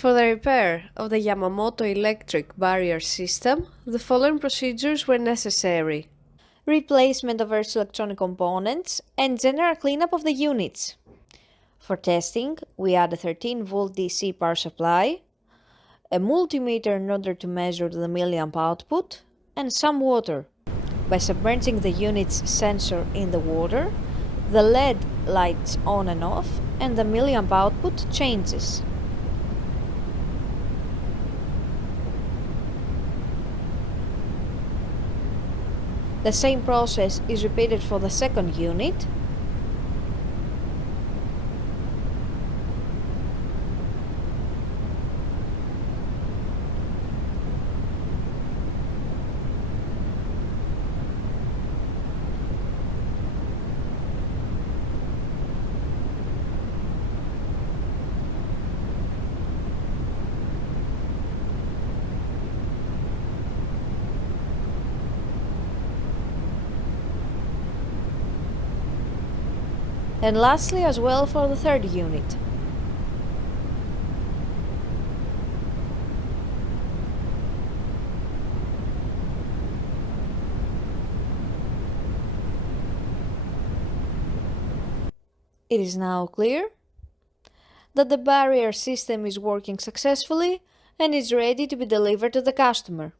For the repair of the Yamamoto electric barrier system, the following procedures were necessary: replacement of various electronic components and general cleanup of the units. For testing, we add a 13-volt DC power supply, a multimeter in order to measure the milliamp output, and some water. By submerging the unit's sensor in the water, the LED lights on and off and the milliamp output changes. The same process is repeated for the second unit. And lastly as well for the third unit. It is now clear that the barrier system is working successfully and is ready to be delivered to the customer.